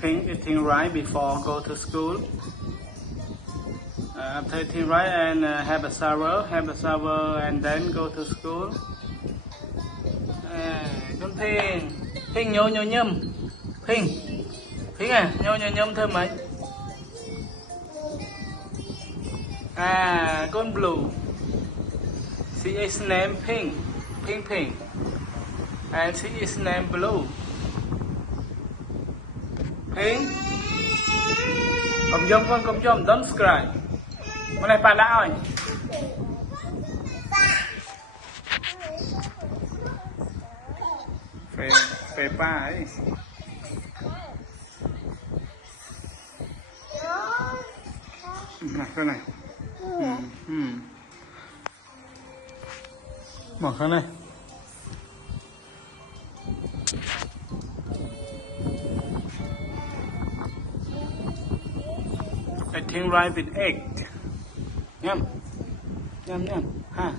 Pink eating rice before go to school. After eating rice and have a shower and then go to school. Con Pink nhô nhâm. Pink à, nhô nhâm thơm mấy. Con Blue. She is named Pink. And she is named Blue. Pink. Cầm dông, don't cry. Con này bạn đã rồi. Phê ba ấy. Mặc cái này. Mặc cái này. Eating rice with egg. Nhâm. Ha.